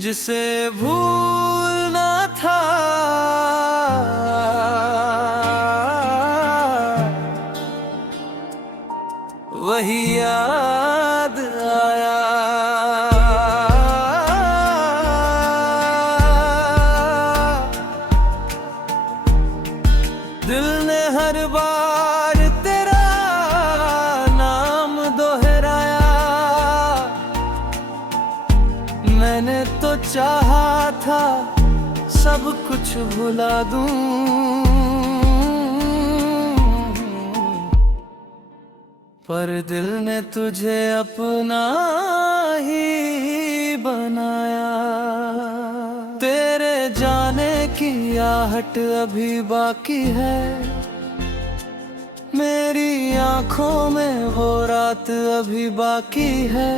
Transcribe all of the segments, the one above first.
जिसे भूलना था वही याद आया। दिल ने हर बार तेरा नाम दोहराया। मैंने तो चाहा था सब कुछ भुला दूं, पर दिल ने तुझे अपना ही बनाया। तेरे जाने की आहट अभी बाकी है, मेरी आंखों में वो रात अभी बाकी है।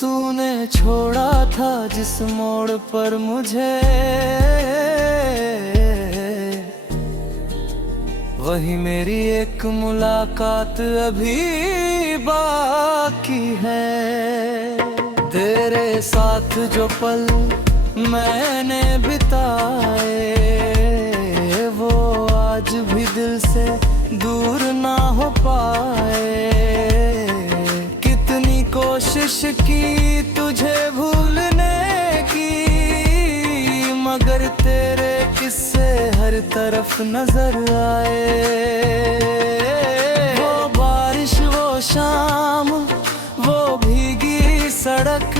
तूने छोड़ा था जिस मोड़ पर मुझे, वही मेरी एक मुलाकात अभी बाकी है। तेरे साथ जो पल मैंने बिताए, वो आज भी दिल से दूर ना हो पाए। कितनी कोशिश की तुझे भूलने की, मगर तेरे किस्से हर तरफ नजर आए। वो बारिश, वो शाम, वो भीगी सड़क,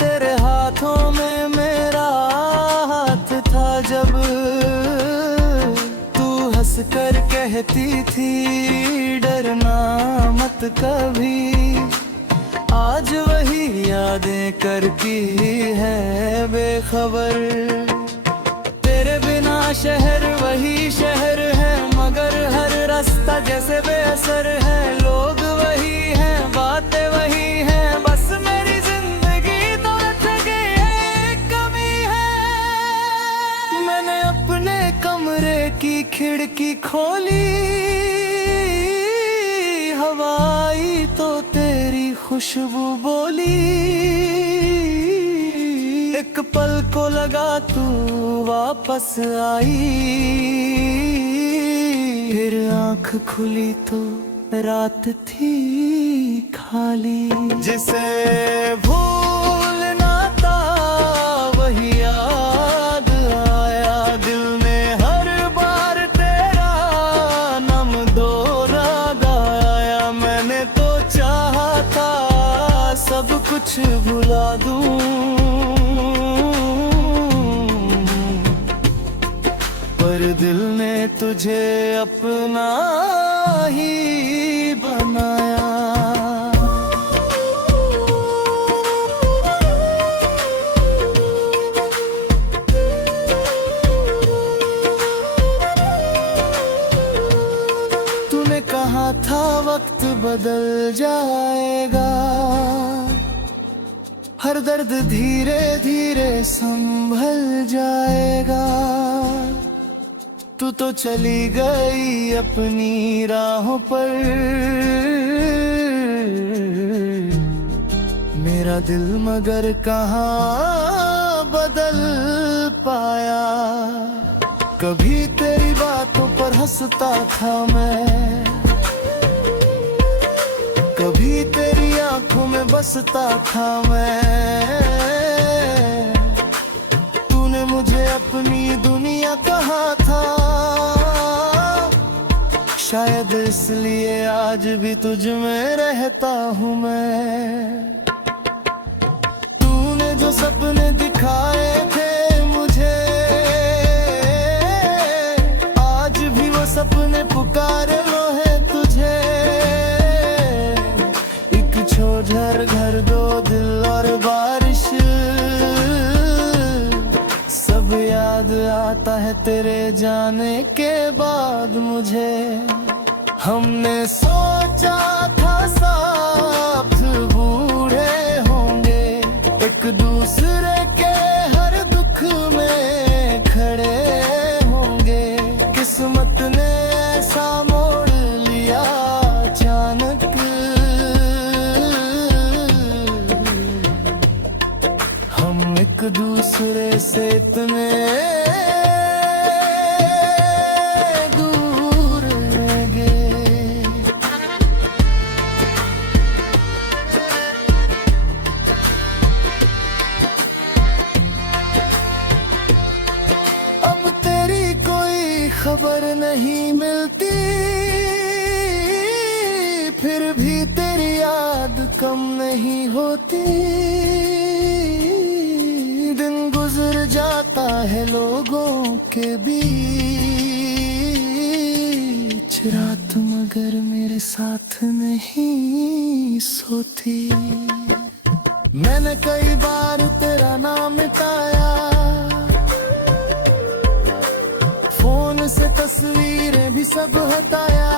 तेरे हाथों में मेरा हाथ था जब तू हंस कर कहती थी डरना मत कभी। आज वही यादें करती है बेखबर। तेरे बिना शहर वही शहर है, मगर हर रास्ता जैसे बेअसर है। लोग वही हैं, बातें वही हैं, बस मेरी जिंदगी तो थकी है, कमी है। मैंने अपने कमरे की खिड़की खोली, हवाई तो तेरी खुशबू बोली। एक पल को लगा तू वापस आई, फिर आँख खुली तो रात थी खाली। जिसे भूलना था वही याद आया। दिल ने हर बार तेरा नाम दोहराया। मैंने तो चाहा था सब कुछ भुला दूं, पर दिल ने तुझे अपना ही बनाया। तूने कहा था वक्त बदल जाएगा, हर दर्द धीरे धीरे संभल जाएगा। तू तो चली गई अपनी राहों पर, मेरा दिल मगर कहाँ बदल पाया। कभी तेरी बातों पर हंसता था मैं, कभी तेरी आंखों में बसता था मैं। तूने मुझे अपनी दुनिया कहा था, शायद इसलिए आज भी तुझ में रहता हूँ मैं। तूने जो सपने दिखाए थे मुझे, आज भी वो सपने पुकारे लो है तुझे। एक छोड़ घर, दो दिल और बारिश, सब याद आता है तेरे जाने के बाद मुझे। हमने सोचा था साथ बूढ़े होंगे, एक दूसरे के हर दुख में खड़े होंगे। किस्मत ने ऐसा मोड़ लिया अचानक, दूसरे से इतने दूर रह गए। अब तेरी कोई खबर नहीं मिलती, फिर भी तेरी याद कम नहीं होती। दिन गुजर जाता है लोगों के बीच, रात मगर मेरे साथ नहीं सोती। मैंने कई बार तेरा नाम मिटाया, फोन से तस्वीरें भी सब हटाया,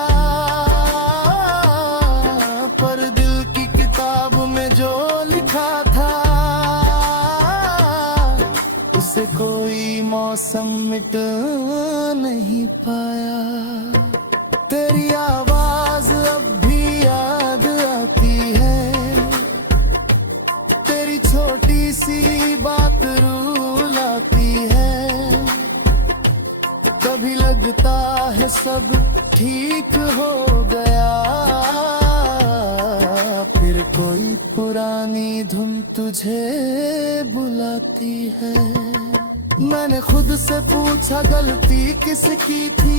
पर दिल की किताब में जो लिखा था उसे कोई मौसम मिट नहीं पाया। तेरी आवाज अब भी याद आती है, तेरी छोटी सी बात रुलाती है। कभी लगता है सब ठीक हो गया, फिर कोई पुरानी धुन तुझे बुलाती है। मैंने खुद से पूछा गलती किसकी थी,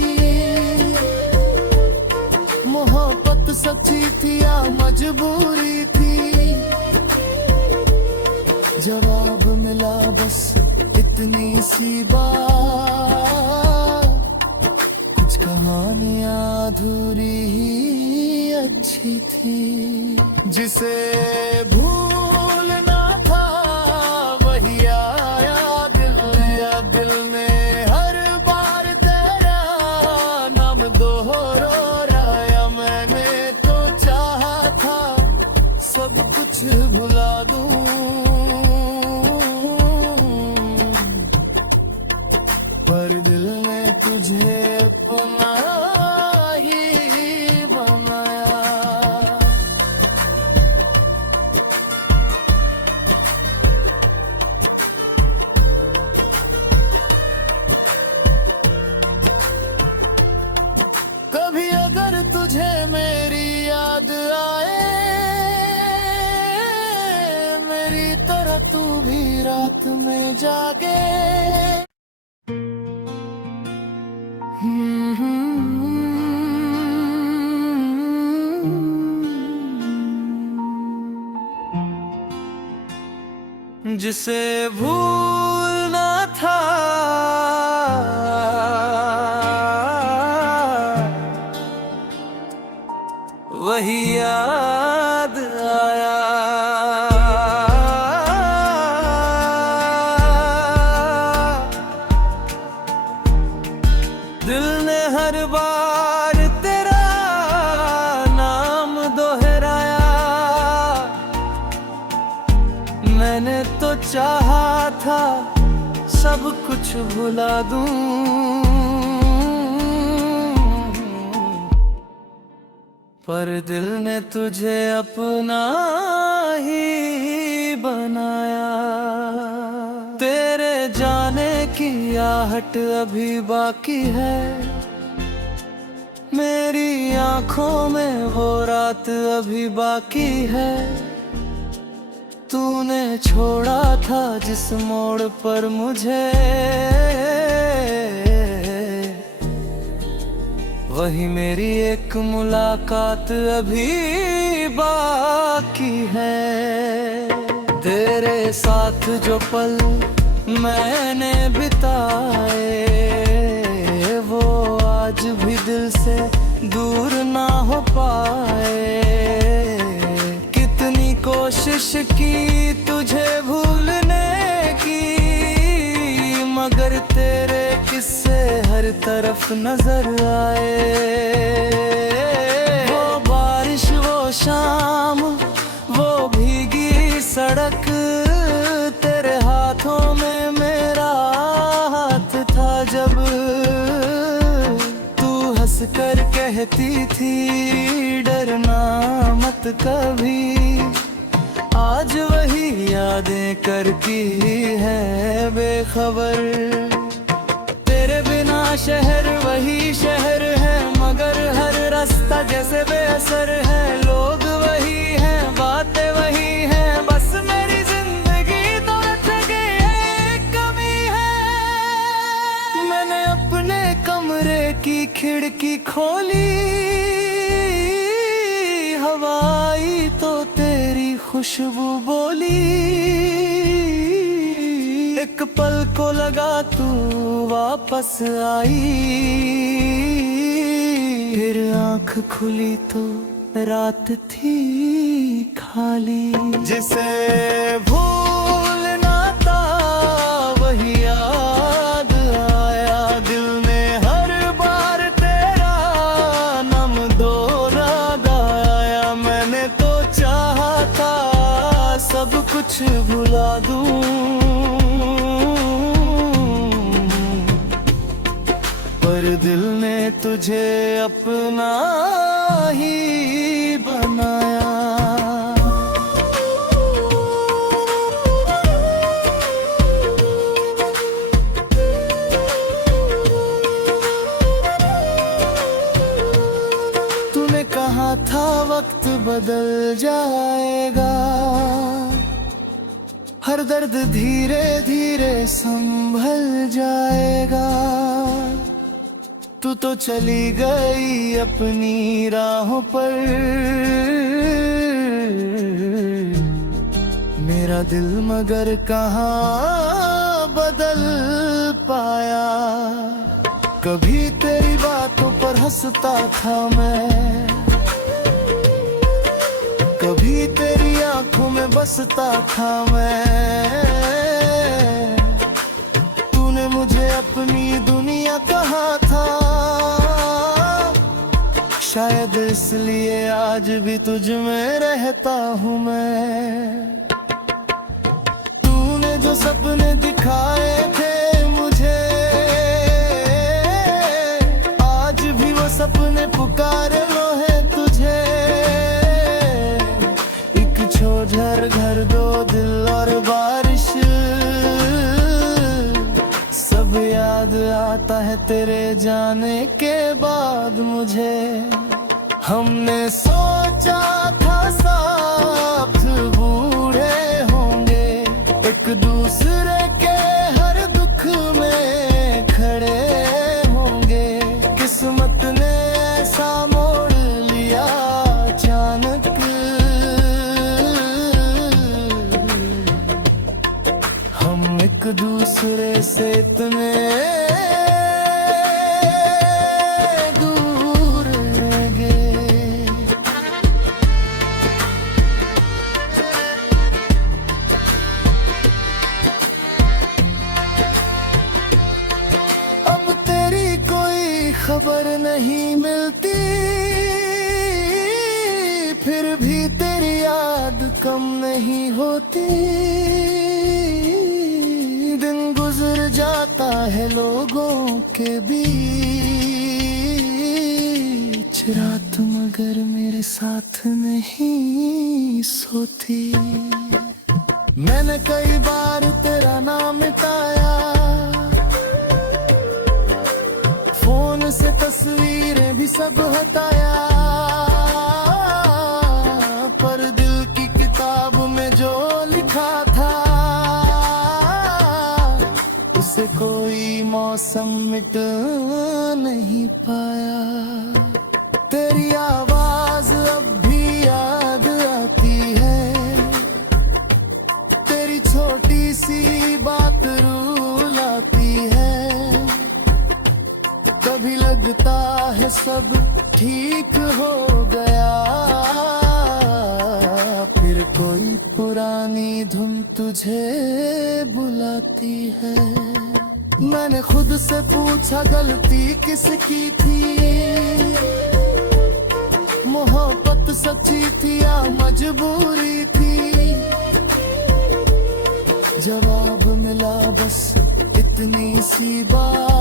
मोहब्बत सच्ची थी या मजबूरी थी। जवाब मिला बस इतनी सी बात, कुछ कहानियां अधूरी ही अच्छी थी। जिसे भूलना था वही आया दिल ने हर बार तेरा नाम दोहराया। मैंने तो चाहा था सब कुछ भुला दूं, पर दिल ने तुझे अपना ही बनाया। कभी अगर तुझे मेरी याद आए, मेरी तरह तू भी रात में जागे। जिसे भूलना था वही याद आया। दिल ने हर बार तेरा नाम दोहराया। मैंने तो चाहा था सब कुछ भुला दूं, पर दिल ने तुझे अपना ही बनाया। तेरे जाने की आहट अभी बाकी है, मेरी आंखों में वो रात अभी बाकी है। तूने छोड़ा था जिस मोड़ पर मुझे, वही मेरी एक मुलाकात अभी बाकी है। तेरे साथ जो पल मैंने बिताए, वो आज भी दिल से दूर ना हो पाए। कितनी कोशिश की तुझे भूलने की, मगर तेरे किस्से हर तरफ नजर आए। वो बारिश, वो शाम, वो भीगी सड़क, तेरे हाथों में मेरा हाथ था जब तू हंस कर कहती थी डरना मत कभी, आज वही यादें करती है बेखबर। तेरे बिना शहर वही शहर है, मगर हर रास्ता जैसे बेअसर है। लोग वही हैं, बातें वही हैं, बस मेरी जिंदगी तो थकी है, कमी है। मैंने अपने कमरे की खिड़की खोली, हवा आई तो तेरी खुशबू बोली। एक पल को लगा तू वापस आई, फिर आँख खुली तो रात थी खाली। जिसे भूलना था वही याद आया, दिल में हर बार तेरा नाम दोहराया गाया। मैंने तो चाहा था सब कुछ भुला दूं, पर दिल ने तुझे अपना ही बनाया। तूने कहा था वक्त बदल जाएगा, हर दर्द धीरे धीरे संभल जाएगा। तू तो चली गई अपनी राहों पर, मेरा दिल मगर कहाँ बदल पाया। कभी तेरी बातों पर हंसता था मैं, कभी तेरी आंखों में बसता था मैं। तूने मुझे अपनी दुनिया कहा था, शायद इसलिए आज भी तुझ में रहता हूँ मैं। तूने जो सपने दिखाए थे मुझे, आज भी वो सपने पुकारे लो है तुझे। एक छोड़ घर दो दिल और बारिश, सब याद आता है तेरे जाने के बाद मुझे। हमने सोचा था साथ बूढ़े होंगे, एक दूसरे के हर दुख में खड़े होंगे। किस्मत ने ऐसा मोड़ लिया अचानक, हम एक दूसरे से इतने दूर रह गए। अब तेरी कोई खबर नहीं मिलती, फिर भी तेरी याद कम नहीं होती। दिन गुजर जाता है लोगों के बीच, रात मगर मेरे साथ नहीं सोती। मैंने कई बार तेरा नाम मिटाया, फोन से तस्वीरें भी सब हटाया, पर दिल की किताब में जो लिखा था उसे कोई मौसम मिट नहीं पाया। तेरी आवाज अब भी याद आती है, तेरी छोटी सी बात रुलाती है। कभी लगता है सब ठीक हो गया, फिर कोई पुरानी धुन तुझे बुलाती है। मैंने खुद से पूछा गलती किसकी थी, मोहब्बत सच्ची थी या मजबूरी थी। जवाब मिला बस इतनी सी बात,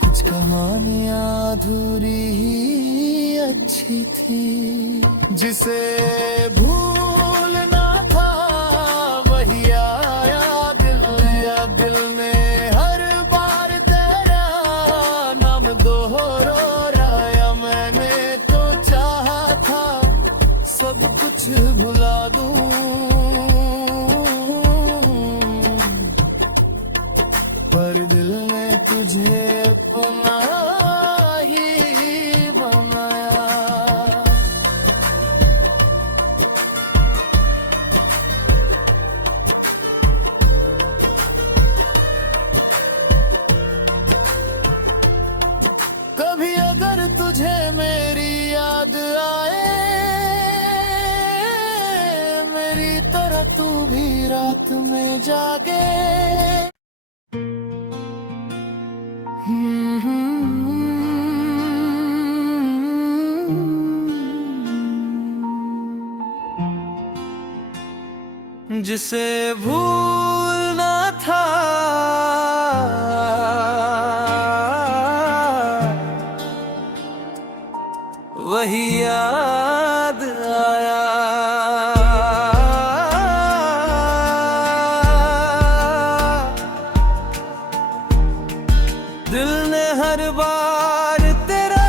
कुछ कहानियां अधूरी ही अच्छी थी। जिसे भूलना था वही आया दिल में हर बार तेरा नाम दोहराया। मैंने तो चाहा था सब कुछ भुला दूं, पर दिल ने तुझे अपना ही बनाया। कभी अगर तुझे मेरी याद आए, मेरी तरह तू भी रात में जागे। जिसे भूलना था वही याद आया। दिल ने हर बार तेरा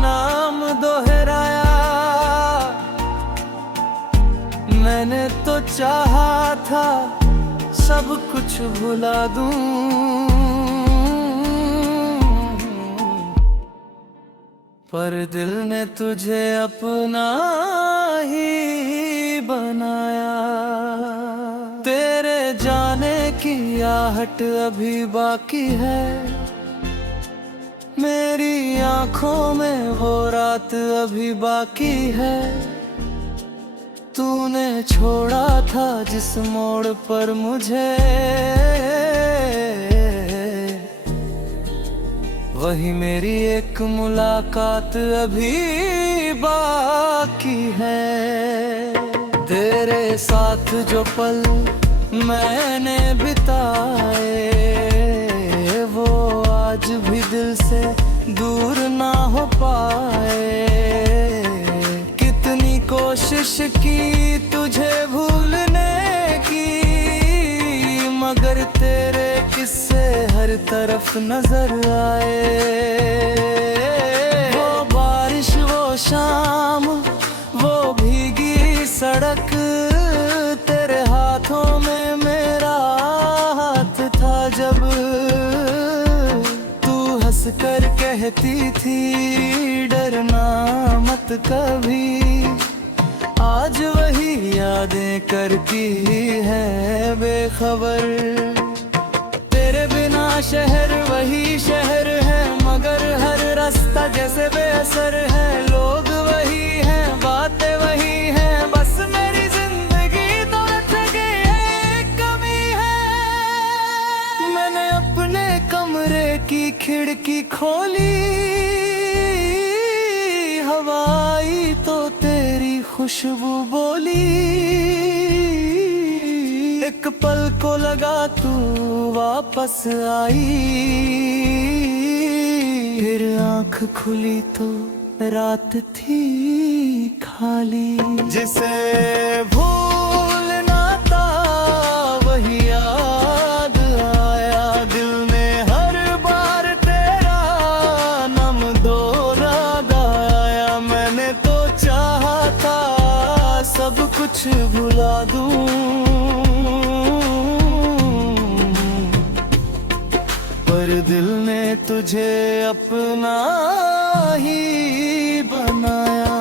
नाम दोहराया। मैंने तो चाहा था सब कुछ भुला दूं, पर दिल ने तुझे अपना ही बनाया। तेरे जाने की आहट अभी बाकी है, मेरी आंखों में वो रात अभी बाकी है। तूने छोड़ा था जिस मोड़ पर मुझे, वही मेरी एक मुलाकात अभी बाकी है। तेरे साथ जो पल मैंने बिताए, वो आज भी दिल से दूर ना हो पाए। कितनी कोशिश की तुझे भूलने की, मगर तेरे किस्से हर तरफ नजर आए। वो बारिश, वो शाम, वो भीगी सड़क, तेरे हाथों में मेरा हाथ था जब तू हंस कर कहती थी डरना मत कभी। आज वही यादें करती है बेखबर। तेरे बिना शहर वही शहर है, मगर हर रास्ता जैसे बेअसर है। लोग वही हैं, बातें वही हैं, बस मेरी जिंदगी तो थकी है, कमी है। मैंने अपने कमरे की खिड़की खोली, हवाई तो तेरी खुशबू बोली। एक पल को लगा तू वापस आई, फिर आंख खुली तो रात थी खाली। जिसे भूलना था वही याद आया। दिल ने हर बार तेरा नाम दोहराया। मैंने तो चाहा था सब कुछ भुला दूं, पर दिल ने तुझे अपना ही बनाया।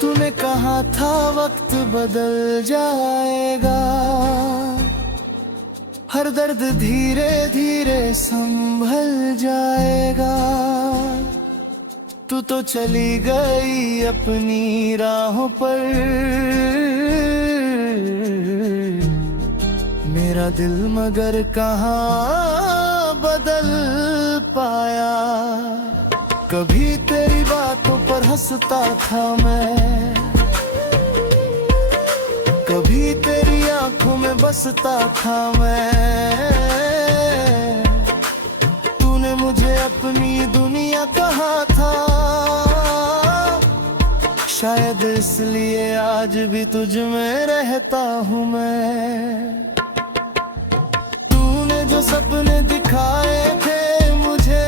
तूने कहा था वक्त बदल जाएगा, हर दर्द धीरे धीरे संभल जाएगा। तू तो चली गई अपनी राहों पर, मेरा दिल मगर कहाँ बदल पाया। कभी तेरी बातों पर हंसता था मैं, भी तेरी आंखों में बसता था मैं। तूने मुझे अपनी दुनिया कहा था, शायद इसलिए आज भी तुझ में रहता हूँ मैं। तूने जो सपने दिखाए थे मुझे,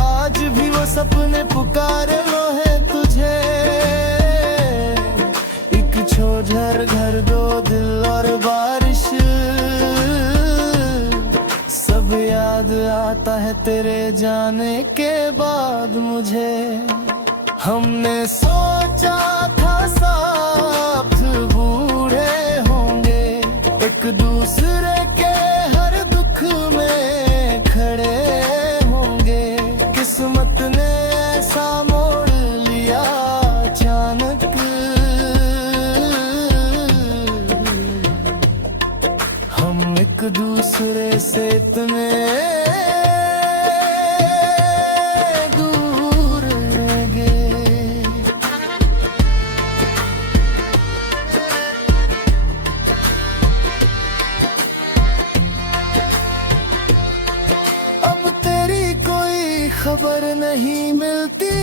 आज भी वो सपने पुकारे लो है तुझे। एक छोड़ घर, दो दिल और बारिश, सब याद आता है तेरे जाने के बाद मुझे। हमने सोचा था साथ बूढ़े होंगे, एक दूसरे के हर दुख में खड़े होंगे। किस्मत ने ऐसा मोड़ लिया अचानक, हम एक दूसरे से इतने दूर रह गए। अब तेरी कोई खबर नहीं मिलती,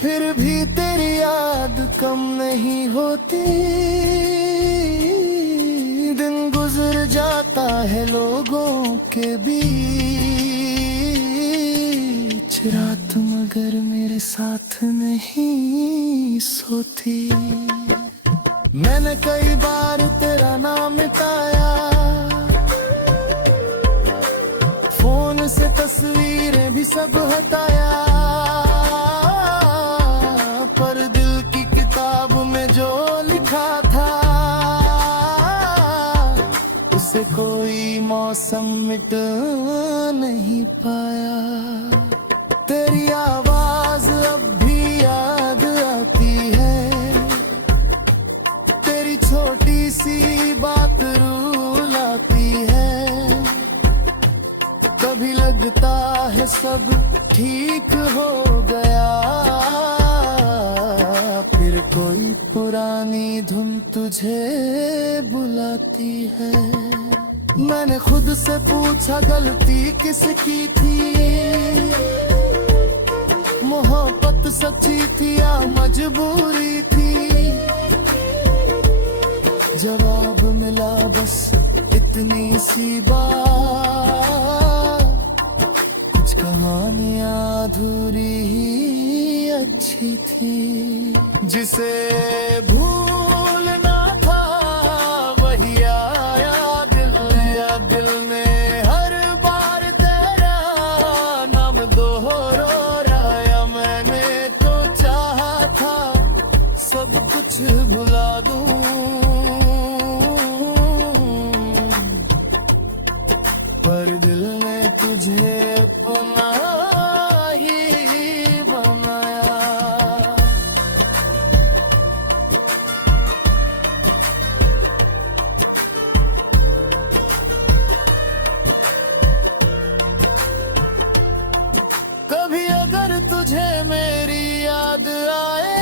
फिर भी तेरी याद कम नहीं होती। दिन गुजर जाता है लोगों के बीच, रात मगर मेरे साथ नहीं सोती। मैंने कई बार तेरा नाम मिटाया, फोन से तस्वीरें भी सब हटाया, पर दिल की किताब में जो लिखा था उसे कोई मौसम मिट नहीं पाया। तेरी आवाज अब भी याद आती है, तेरी छोटी सी बात रुलाती है। कभी लगता है सब ठीक हो गया, फिर कोई पुरानी धुन तुझे बुलाती है। मैंने खुद से पूछा गलती किसकी थी, मोहब्बत सच्ची थी या मजबूरी थी। जवाब मिला बस इतनी सी बात, कुछ कहानियां अधूरी ही अच्छी थी। जिसे भूलना था वही आया दिल ने हर बार तेरा नाम दोहराया। मैंने तो चाहा था सब कुछ भुला दूं, पर दिल ने तुझे अपना ही बनाया। कभी अगर तुझे मेरी याद आए,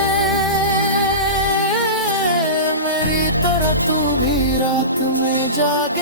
मेरी तरह तू भी रात में जागे।